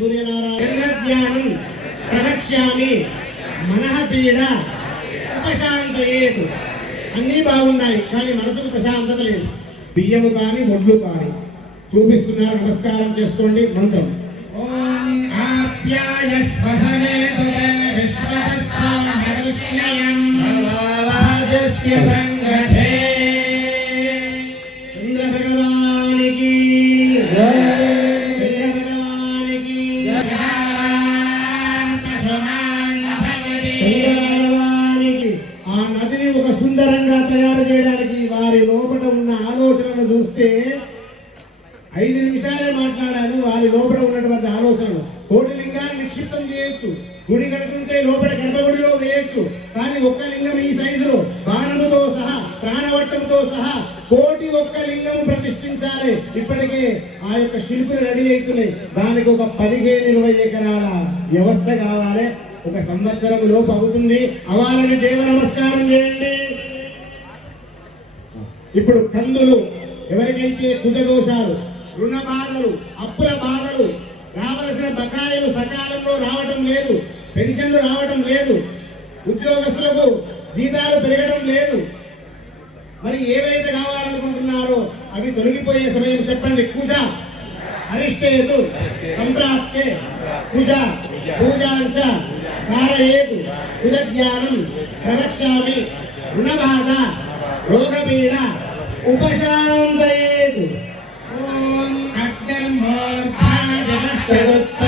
సూర్యనారాయణ ప్రవక్ష్యామి మనః పీడ ఉపశాంతయేతు. అన్నీ బాగున్నాయి కానీ మనసుకు ప్రశాంతత లేదు. బియ్యము కానీ ఒడ్లు కానీ చూపిస్తున్నారు. నమస్కారం చేసుకోండి. మంత్రం ఓం ఆప్యాయ స్వసనేతుతే విశ్వస్సామృష్ణయం భవాజస్య సంఘటే. చంద్ర భగవానికి చంద్ర భగవానికి భగవానికి. ఆ నదిని ఒక సుందరంగా తయారు చేయడానికి వారి లోపల ఉన్న ఆలోచనను చూస్తే 5 నిమిషాలే మాట్లాడాను. వారి లోపల ఉన్నటువంటి ఆలోచనలు. కోటి లింగాన్ని నిక్షిప్తం చేయొచ్చు, గుడి కడుతుంటే లోపల గర్భగుడిలో వేయొచ్చు. కానీ ఒక్క లింగం ఈ సైజులో బాణముతో సహా ప్రాణవట్టముతో సహా 1,000,000 లింగము ప్రతిష్ఠించాలి. ఇప్పటికే ఆ యొక్క శిల్పులు రెడీ అవుతున్నాయి. దానికి ఒక 15-20 ఎకరాల వ్యవస్థ కావాలి. 1 సంవత్సరం లోపు అవుతుంది. అవాలని దేవ నమస్కారం చేయండి. ఇప్పుడు కందులు ఎవరికైతే కుజదోషాలు, రుణ బాధలు, అప్పుల బాధలు, రావలసిన బకాయిలు సకాలంలో రావడం లేదు, పెన్షన్లు రావడం లేదు, ఉద్యోగస్తులకు జీతాలు పెరగడం లేదు, మరి ఏవైతే కావాలనుకుంటున్నారో అవి తొలగిపోయే సమయం చెప్పండి. కుజ అరిష్టేతు సంప్రాప్తే కుజ పూజాంచ కారయేతు కుజ జ్ఞానం ప్రవక్ష్యామి రుణబాధ రోగపీడ ఉపశాంతయేతు. ఓం అగ్నిర్మోర్ధా జగత్ప్రవృత్త